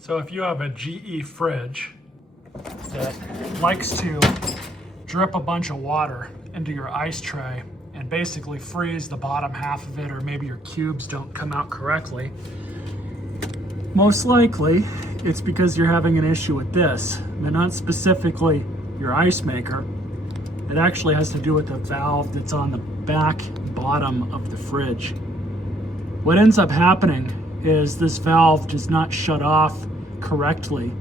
So if you have a GE fridge that likes to drip a bunch of water into your ice tray and basically freeze the bottom half of it, or maybe your cubes don't come out correctly, most likely it's because you're having an issue with this, and not specifically your ice maker. It actually has to do with the valve that's on the back bottom of the fridge. What ends up happening is this valve does not shut off correctly.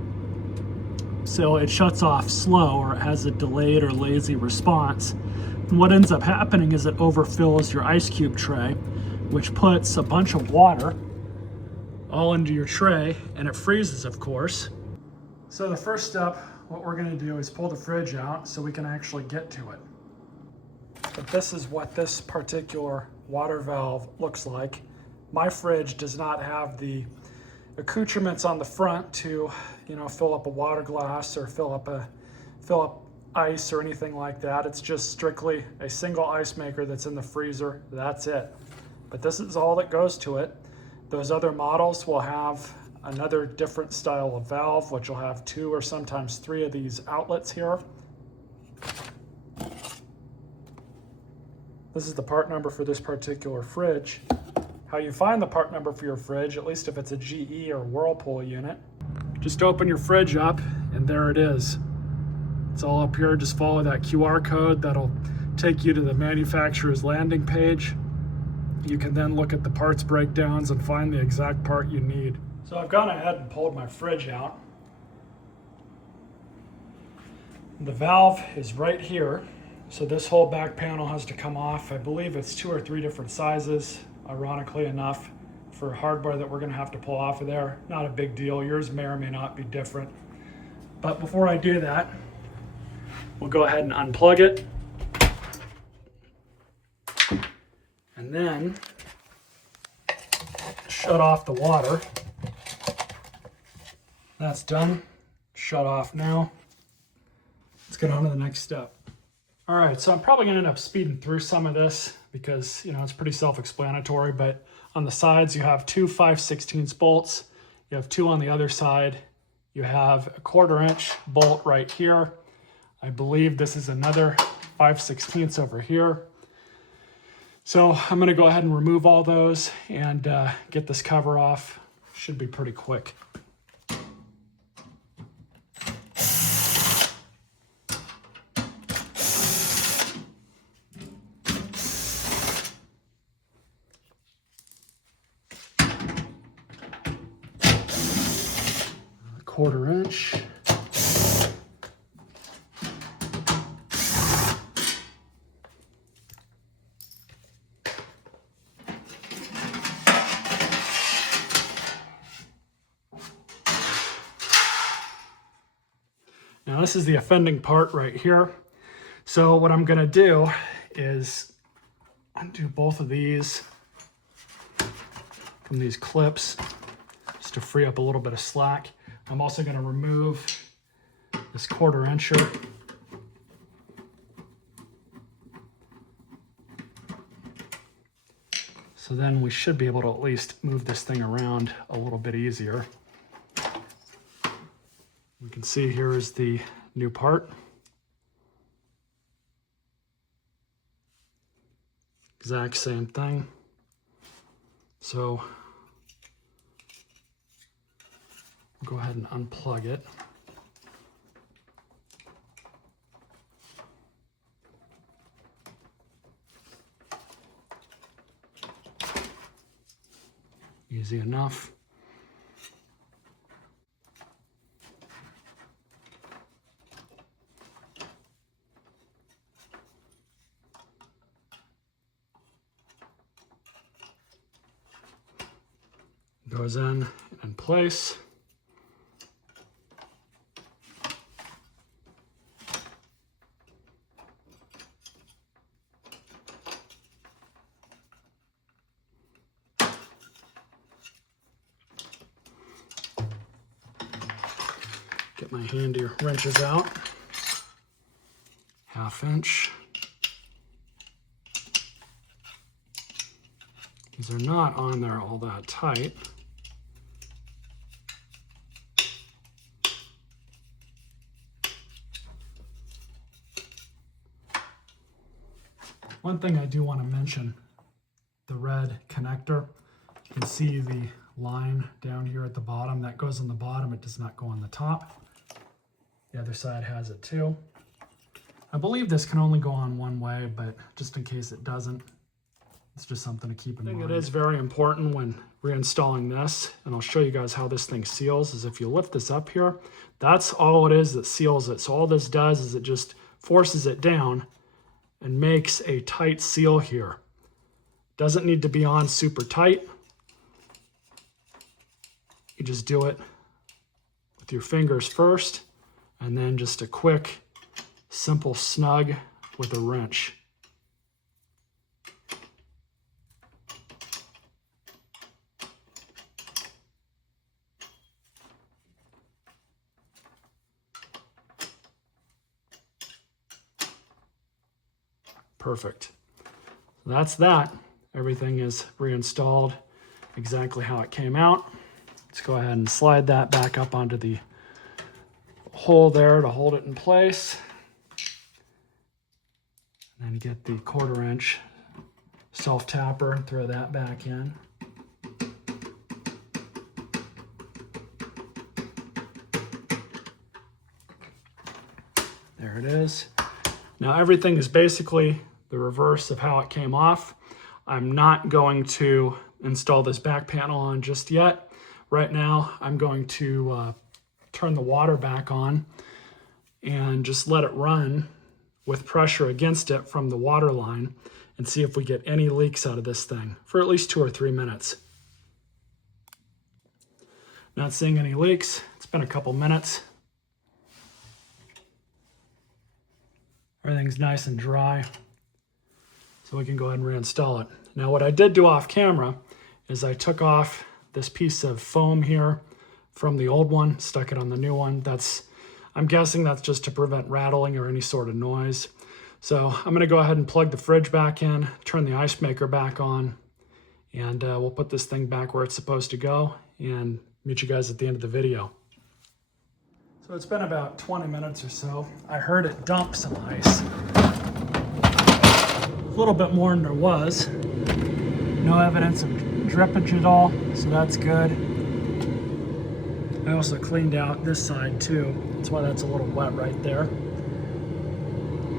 So it shuts off slow, or it has a delayed or lazy response. And what ends up happening is it overfills your ice cube tray, which puts a bunch of water all into your tray, and it freezes, of course. So the first step, what we're going to do is pull the fridge out so we can actually get to it. But this is what this particular water valve looks like. My fridge does not have the accoutrements on the front to, fill up a water glass or fill up ice or anything like that. It's just strictly a single ice maker that's in the freezer. That's it. But this is all that goes to it. Those other models will have another different style of valve, which will have 2 or sometimes 3 of these outlets here. This is the part number for this particular fridge. How you find the part number for your fridge, at least if it's a GE or Whirlpool unit, just open your fridge up and there it is. It's all up here. Just follow that QR code. That'll take you to the manufacturer's landing page. You can then look at the parts breakdowns and find the exact part you need. So I've gone ahead and pulled my fridge out. The valve is right here. So this whole back panel has to come off. I believe it's 2 or 3 different sizes, ironically enough, for hardware that we're gonna have to pull off of there. Not a big deal. Yours may or may not be different. But before I do that, we'll go ahead and unplug it. And then shut off the water. That's done. Shut off now. Let's get on to the next step. All right, so I'm probably gonna end up speeding through some of this because it's pretty self-explanatory, but on the sides you have 2 5/16 bolts. You have 2 on the other side. You have a 1/4 inch bolt right here. I believe this is another 5/16 over here. So I'm gonna go ahead and remove all those and get this cover off. Should be pretty quick. A 1/4 inch. Now this is the offending part right here. So what I'm gonna do is undo both of these from these clips just to free up a little bit of slack. I'm also gonna remove this 1/4 incher. So then we should be able to at least move this thing around a little bit easier. We can see here is the new part. Exact same thing. So we'll go ahead and unplug it. Easy enough. Goes in place. Get my handy wrenches out. 1/2 inch. These are not on there all that tight. One thing I do want to mention, the red connector, you can see the line down here at the bottom. That goes on the bottom, it does not go on the top. The other side has it too. I believe this can only go on one way, but just in case it doesn't, it's just something to keep in mind. I think it is very important when reinstalling this, and I'll show you guys how this thing seals, is if you lift this up here, that's all it is that seals it. So all this does is it just forces it down and makes a tight seal here. Doesn't need to be on super tight. You just do it with your fingers first, and then just a quick, simple snug with a wrench. Perfect. That's that. Everything is reinstalled exactly how it came out. Let's go ahead and slide that back up onto the hole there to hold it in place. And then get the 1/4 inch self-tapper and throw that back in. There it is. Now everything is basically the reverse of how it came off. I'm not going to install this back panel on just yet. Right now, I'm going to turn the water back on and just let it run with pressure against it from the water line and see if we get any leaks out of this thing for at least 2 or 3 minutes. Not seeing any leaks. It's been a couple minutes. Everything's nice and dry, so we can go ahead and reinstall it. Now what I did do off camera is I took off this piece of foam here from the old one, stuck it on the new one. I'm guessing that's just to prevent rattling or any sort of noise. So I'm gonna go ahead and plug the fridge back in, turn the ice maker back on, and we'll put this thing back where it's supposed to go and meet you guys at the end of the video. So it's been about 20 minutes or so. I heard it dump some ice. A little bit more than there was. No evidence of drippage at all, so that's good. I also cleaned out this side too. That's why that's a little wet right there.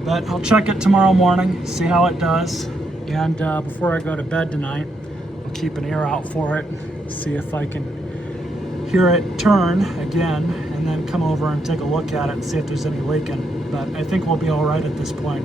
But I'll check it tomorrow morning, see how it does. And before I go to bed tonight, I'll keep an ear out for it, see if I can hear it turn again, and then come over and take a look at it and see if there's any leaking. But I think we'll be all right at this point.